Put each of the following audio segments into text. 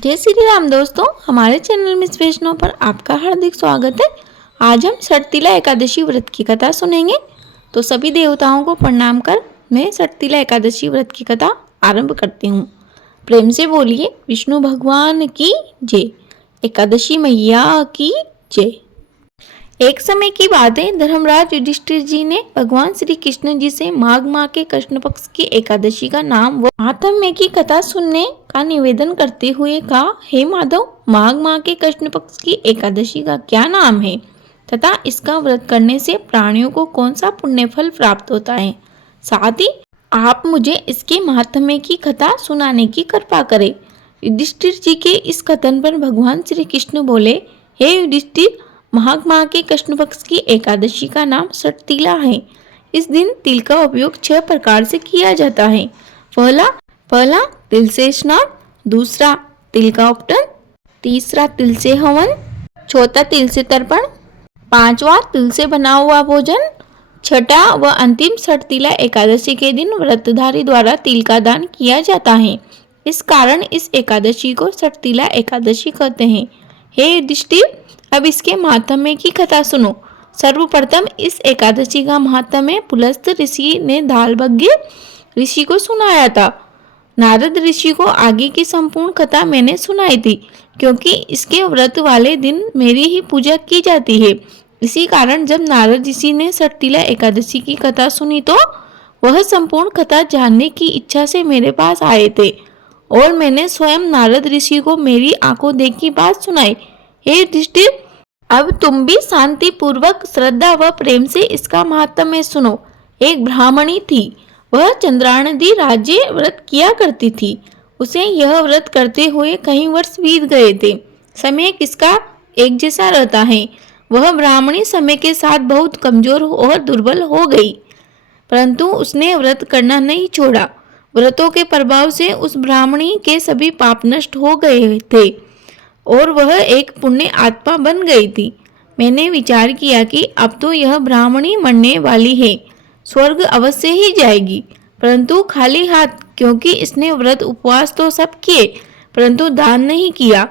जय श्री राम दोस्तों, हमारे चैनल मिस वैष्णव पर आपका हार्दिक स्वागत है। आज हम षटतिला एकादशी व्रत की कथा सुनेंगे। तो सभी देवताओं को प्रणाम कर मैं षटतिला एकादशी व्रत की कथा आरंभ करती हूँ। प्रेम से बोलिए विष्णु भगवान की जय, एकादशी मैया की जय। एक समय की बात है, धर्मराज युधिष्ठिर जी ने भगवान श्री कृष्ण जी से माघ माह के कृष्ण पक्ष की एकादशी का नाम व महात्म्य की कथा सुनने का निवेदन करते हुए कहा, हे माधव, माघ माह के कृष्ण पक्ष की एकादशी का क्या नाम है तथा इसका व्रत करने से प्राणियों को कौन सा पुण्य फल प्राप्त होता है। साथ ही आप मुझे इसके महात्म्य की कथा सुनाने की कृपा करें। युधिष्ठिर जी के इस कथन पर भगवान श्री कृष्ण बोले, हे युधिष्ठिर, माघ माह के कृष्ण पक्ष की एकादशी का नाम षटतिला है। इस दिन तिल का उपयोग 6 प्रकार से किया जाता है। पहला तिल से स्नान, दूसरा तिल का उपटन, तीसरा तिल से हवन, चौथा तिल से तर्पण, पांचवा तिल से बना हुआ भोजन, छठा व अंतिम षटतिला एकादशी के दिन व्रतधारी द्वारा तिल का दान किया जाता है। इस कारण इस एकादशी को षटतिला एकादशी कहते हैं। हे युधिष्ठिर, अब इसके महात्म्य की कथा सुनो। सर्वप्रथम इस एकादशी का महात्म्य पुलस्त ऋषि ने धालभग्य ऋषि को सुनाया था। नारद ऋषि को आगे की संपूर्ण कथा मैंने सुनाई थी, क्योंकि इसके व्रत वाले दिन मेरी ही पूजा की जाती है। इसी कारण जब नारद ऋषि ने षटतिला एकादशी की कथा सुनी तो वह संपूर्ण कथा जानने की इच्छा से मेरे पास आए थे और मैंने स्वयं नारद ऋषि को मेरी आंखों देखी बात सुनाई। हे युधिष्ठिर, अब तुम भी शांति पूर्वक श्रद्धा व प्रेम से इसका महात्म्य सुनो। एक ब्राह्मणी थी, वह चंद्रानदी राज्य व्रत किया करती थी। उसे यह व्रत करते हुए कई वर्ष बीत गए थे। समय किसका एक जैसा रहता है। वह ब्राह्मणी समय के साथ बहुत कमजोर और दुर्बल हो गई, परंतु उसने व्रत करना नहीं छोड़ा। व्रतों के प्रभाव से उस ब्राह्मणी के सभी पाप नष्ट हो गए थे और वह एक पुण्य आत्मा बन गई थी। मैंने विचार किया कि अब तो यह ब्राह्मणी मरने वाली है, स्वर्ग अवश्य ही जाएगी, परंतु खाली हाथ, क्योंकि इसने व्रत उपवास तो सब किए परंतु दान नहीं किया।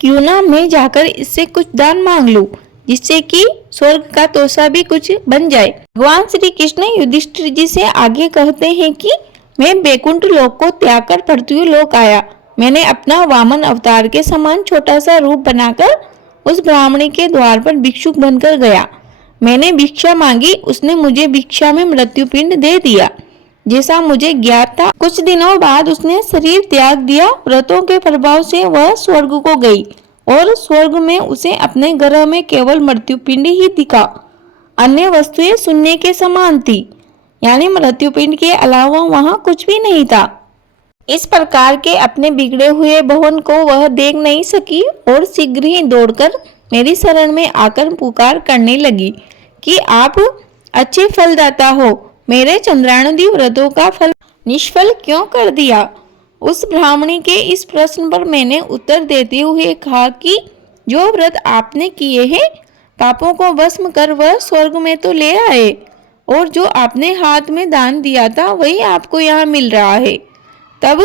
क्यों ना मैं जाकर इससे कुछ दान मांग लूं, जिससे कि स्वर्ग का तोसा भी कुछ बन जाए। भगवान श्री कृष्ण युधिष्ठिर जी से आगे कहते हैं कि मैं बैकुंठ लोक को त्याग कर पृथ्वी लोक आया। मैंने अपना वामन अवतार के समान छोटा सा रूप बनाकर उस ब्राह्मणी के द्वार पर भिक्षुक बनकर गया। मैंने भिक्षा मांगी, उसने मुझे भिक्षा में मृत्यु पिंड दे दिया, जैसा मुझे ज्ञात था। कुछ दिनों बाद उसने शरीर त्याग दिया। व्रतों के प्रभाव से वह स्वर्ग को गई और स्वर्ग में उसे अपने ग्रह में केवल मृत्यु पिंड ही दिखा। अन्य वस्तुएं शून्य के समान थी, यानी मृत्यु पिंड के अलावा वहां कुछ भी नहीं था। इस प्रकार के अपने बिगड़े हुए भवन को वह देख नहीं सकी और शीघ्र ही दौड़कर मेरी शरण में आकर पुकार करने लगी कि आप अच्छे फलदाता हो, मेरे चंद्रानदी व्रतों का फल निष्फल क्यों कर दिया। उस ब्राह्मणी के इस प्रश्न पर मैंने उत्तर देते हुए कहा कि जो व्रत आपने किए हैं, पापों को भस्म कर वह स्वर्ग में तो ले आए, और जो आपने हाथ में दान दिया था वही आपको यहाँ मिल रहा है। तब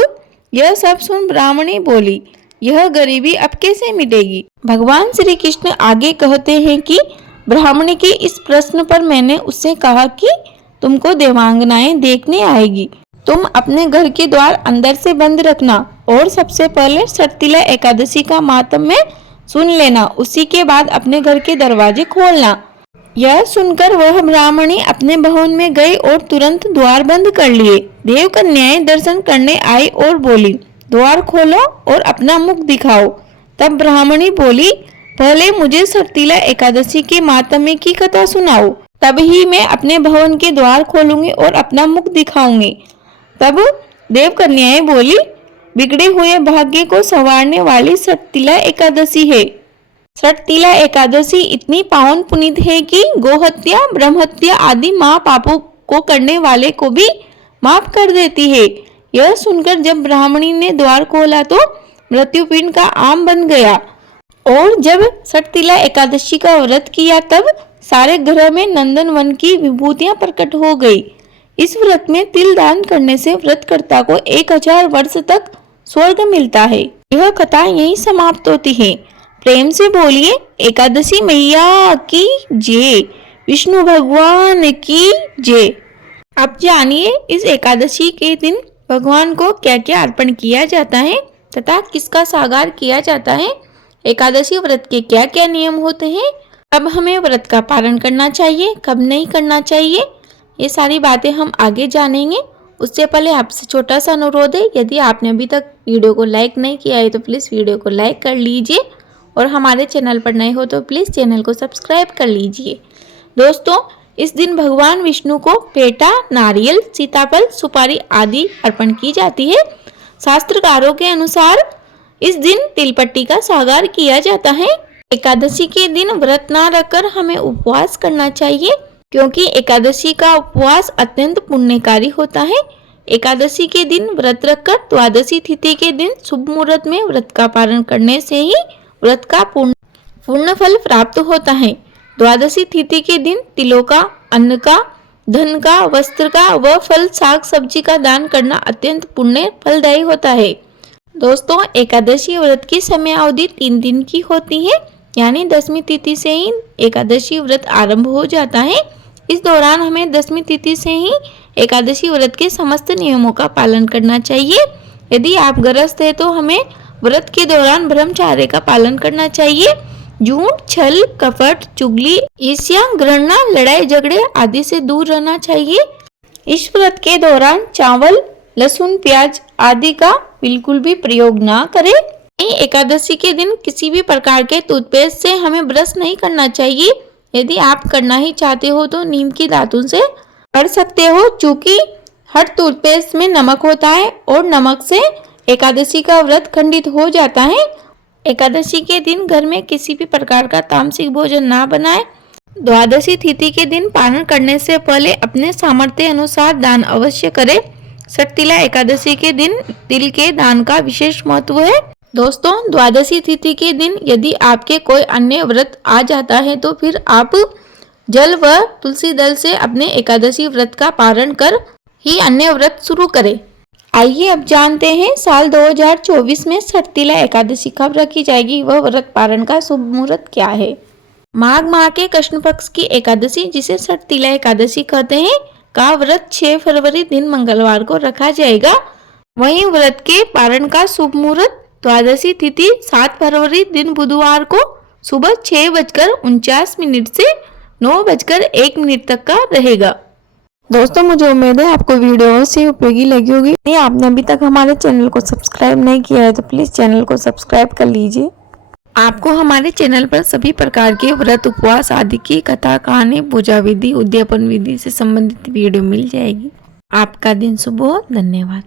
यह सब सुन ब्राह्मणी बोली, यह गरीबी अब कैसे मिटेगी। भगवान श्री कृष्ण आगे कहते हैं कि ब्राह्मणी के इस प्रश्न पर मैंने उससे कहा कि तुमको देवांगनाएं देखने आएगी, तुम अपने घर के द्वार अंदर से बंद रखना और सबसे पहले षटतिला एकादशी का महात्म्य सुन लेना, उसी के बाद अपने घर के दरवाजे खोलना। यह सुनकर वह ब्राह्मणी अपने भवन में गई और तुरंत द्वार बंद कर लिए। देव कन्याएं दर्शन करने आई और बोली, द्वार खोलो और अपना मुख दिखाओ। तब ब्राह्मणी बोली, पहले मुझे षटतिला एकादशी के महात्म्य की कथा सुनाओ, तब ही मैं अपने भवन के द्वार खोलूंगी और अपना मुख दिखाऊंगी। तब देव कन्याएं बोली, बिगड़े हुए भाग्य को संवारने वाली षटतिला एकादशी है। षटतिला एकादशी इतनी पावन पुनीत है कि गोहत्या, ब्रह्महत्या आदि महापापों को करने वाले को भी माफ कर देती है। यह सुनकर जब ब्राह्मणी ने द्वार खोला तो मृत्युपिंड का आम बन गया, और जब षटतिला एकादशी का व्रत किया तब सारे ग्रह में नंदन वन की विभूतियां प्रकट हो गई। इस व्रत में तिल दान करने से व्रतकर्ता को 1000 वर्ष तक स्वर्ग मिलता है। यह कथा यहीं समाप्त होती है। प्रेम से बोलिए एकादशी मैया की जय, विष्णु भगवान की जय। अब जानिए इस एकादशी के दिन भगवान को क्या क्या अर्पण किया जाता है तथा किसका सागार किया जाता है, एकादशी व्रत के क्या क्या नियम होते हैं, कब हमें व्रत का पालन करना चाहिए, कब नहीं करना चाहिए, ये सारी बातें हम आगे जानेंगे। उससे पहले आपसे छोटा सा अनुरोध है, यदि आपने अभी तक वीडियो को लाइक नहीं किया है तो प्लीज़ वीडियो को लाइक कर लीजिए और हमारे चैनल पर नए हो तो प्लीज़ चैनल को सब्सक्राइब कर लीजिए। दोस्तों, इस दिन भगवान विष्णु को पेटा, नारियल, सीताफल, सुपारी आदि अर्पण की जाती है। शास्त्रकारों के अनुसार इस दिन तिलपट्टी का सागार किया जाता है। एकादशी के दिन व्रत ना रखकर हमें उपवास करना चाहिए, क्योंकि एकादशी का उपवास अत्यंत पुण्यकारी होता है। एकादशी के दिन व्रत रखकर द्वादशी तिथि के दिन शुभ मुहूर्त में व्रत का पालन करने से ही व्रत का पूर्ण फल प्राप्त होता है। द्वादशी तिथि के दिन तिलों का, अन्न का, धन का, वस्त्र का व फल, साग सब्जी का दान करना अत्यंत पुण्य फलदायी होता है। दोस्तों, एकादशी व्रत की समय अवधि 3 दिन की होती है, यानी 10वीं तिथि से ही एकादशी व्रत आरंभ हो जाता है। इस दौरान हमें 10वीं तिथि से ही एकादशी व्रत के समस्त नियमों का पालन करना चाहिए। यदि आप गृहस्थ हैं तो हमें व्रत के दौरान ब्रह्मचर्य का पालन करना चाहिए। झूठ, छल, कपट, चुगली, ईर्ष्या, घृणा, लड़ाई झगड़े आदि से दूर रहना चाहिए। इस व्रत के दौरान चावल, लहसुन, प्याज आदि का बिल्कुल भी प्रयोग ना करें। एकादशी के दिन किसी भी प्रकार के टूथपेस्ट से हमें ब्रश नहीं करना चाहिए। यदि आप करना ही चाहते हो तो नीम की दातुन से कर सकते हो, क्योंकि हर टूथपेस्ट में नमक होता है और नमक से एकादशी का व्रत खंडित हो जाता है। एकादशी के दिन घर में किसी भी प्रकार का तामसिक भोजन ना बनाएं। द्वादशी तिथि के दिन पारण करने से पहले अपने सामर्थ्य अनुसार दान अवश्य करें। सटतिला एकादशी के दिन तिल के दान का विशेष महत्व है। दोस्तों, द्वादशी तिथि के दिन यदि आपके कोई अन्य व्रत आ जाता है तो फिर आप जल व तुलसी दल से अपने एकादशी व्रत का पारण कर ही अन्य व्रत शुरू करें। आइए अब जानते हैं साल 2024 में सटतिला एकादशी कब रखी जाएगी, वह व्रत पारण का शुभ मुहूर्त क्या है। माघ माह के कृष्ण पक्ष की एकादशी, जिसे सटतिला एकादशी कहते हैं, का व्रत 6 फरवरी दिन मंगलवार को रखा जाएगा। वहीं व्रत के पारण का शुभ मुहूर्त द्वादशी तिथि 7 फरवरी दिन बुधवार को सुबह 6:49 से 9:01 तक का रहेगा। दोस्तों, मुझे उम्मीद है आपको वीडियो से उपयोगी लगी होगी। यदि आपने अभी तक हमारे चैनल को सब्सक्राइब नहीं किया है तो प्लीज़ चैनल को सब्सक्राइब कर लीजिए। आपको हमारे चैनल पर सभी प्रकार के व्रत, उपवास आदि की कथा, कहानी, पूजा विधि, उद्यापन विधि से संबंधित वीडियो मिल जाएगी। आपका दिन शुभ हो। धन्यवाद।